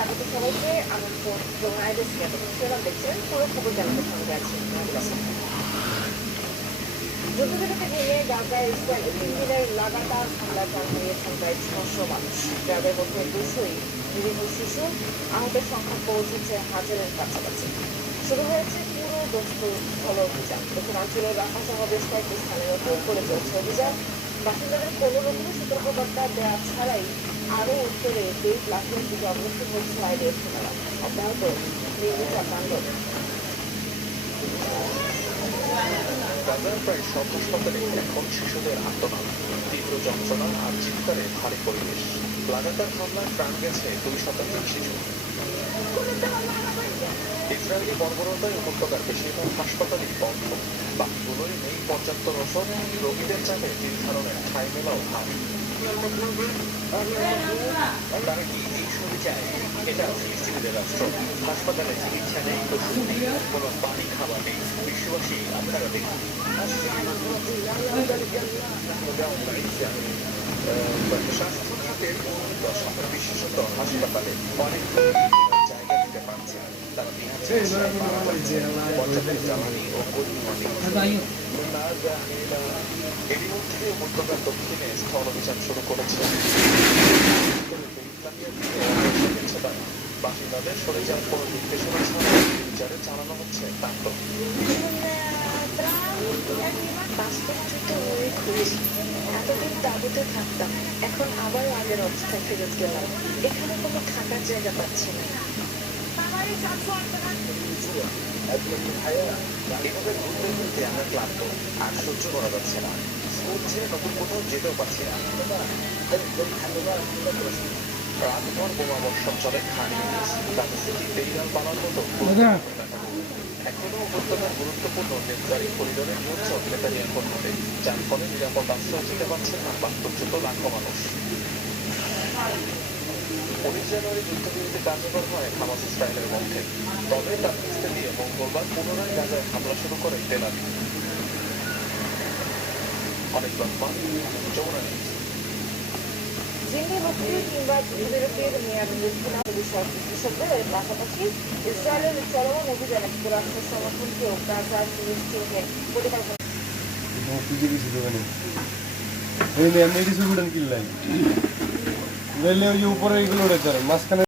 স্বাগত সবাইকে। আমন্ত্রণ এবং আইডিএস শিরোনাম দেখছেন, পুরো খবর জানাতে সঙ্গে আছি। যুদ্ধবিরতি ভেঙে গাজায় ইসরায়েলের 3 দিনের লাগাতার হামলা চালিয়েছেন প্রায় 600 মানুষ, যাদের মধ্যে 200ই নিরীহ শিশু। আহতের সংখ্যা পৌঁছেছে হাজারের কাছাকাছি। শুরু হয়েছে পুরো দস্যু স্থল অভিযান। দক্ষিণাঞ্চলের রাফা সহ বেশ কয়েকটি স্থানে নতুন করে চলছে অভিযান। বাসিন্দাদের কোনো রকমের সতর্কবার্তা দেওয়া ছাড়াই আরও উত্তরে 2 লাখের দিকে অগ্রসর হচ্ছে আইডিএস সেনারা। অব্যাহত নির্বিচার তাণ্ডব। গাজার প্রায় সব হাসপাতালে এখন শিশুদের আর্তনাদ, তীব্র যন্ত্রণা আর চিৎকারে ভারী পরিবেশ। লাগাতার হামলায় প্রাণ গেছে 2 শতাধিক শিশু। ইসরায়েলি বর্বরতায় উপত্যকার বেশিরভাগ হাসপাতালই বন্ধ, বাকিগুলোই নেই পর্যাপ্ত ওষুধ। রোগীদের চাপে নির্ধারণের ঠাঁই মেলাও ভারী। তারা কি এই ছবি চায়? এটা ফিলিস্তিনিদের রাষ্ট্র। হাসপাতালে চিকিৎসা নেই, ওষুধ নেই, কোনো পানি খাবার নেই। বিশ্ববাসী আপনারা দেখুন। স্বাস্থ্য খাতের দশা, বিশেষত হাসপাতালে অনেক জায়গা দিতে পারছে না। তারা পর্যাপ্ত জ্বালানি ও পরিবহন নেই। এরই মধ্যে উপত্যকার দক্ষিণে স্থল অভিযান শুরু করেছে। বাসিন্দাদের সরে যাওয়ার পর নির্দেশনা ছাড়া বিচারে চালানো হচ্ছে তাণ্ডব। বাস্তবচ্যুত হয়ে ঘুরেছি। এতদিন তাঁবুতে থাকতাম, এখন আবার আগের অবস্থায় ফেরত গেলাম। এখানে কোনো থাকার জায়গা পাচ্ছি না। এভাবে ঘুরতে ঘুরতে আমরা ক্লান্ত, আর সহ্য করা যাচ্ছে না। স্কুল ছেড়ে নতুন কোথাও যেতেও পারছি না। রাতভর বোমা বর্ষণ চলে খান ইউনিস, গাজা সিটি বেরিয়াল পালার মতো। এখনো উপত্যকার গুরুত্বপূর্ণ নেতৃত্বারী করিডোরে নিয়ন্ত্রণ নেতানিয়াহুর হাতে, যার ফলে নিরাপদ আশ্রয় যেতে পারছেন না বাস্তুচ্যুত লাখো মানুষ। 19 জানুয়ারি যুদ্ধবিরতি কার্যকর হয় হামাস ইসরায়েলের মধ্যে। তবে তা ভেস্তে দিয়ে মঙ্গলবার পুনরায় গাজায় হামলা শুরু করে তেল আবিব। অনেক রহমান, যমুনা নিউজ। জিম্মি মুক্তি কিংবা যুদ্ধবিরতির মেয়াদ নির্ধারণ বিষয়ক বিশেষজ্ঞদের পাশাপাশি ইসরায়েলের চলমান অভিযানে যুক্তরাষ্ট্রের সমর্থনকেও গাজার ফিলিস্তিনের পরিকল্পনা উপরে এগুলো মাঝখানে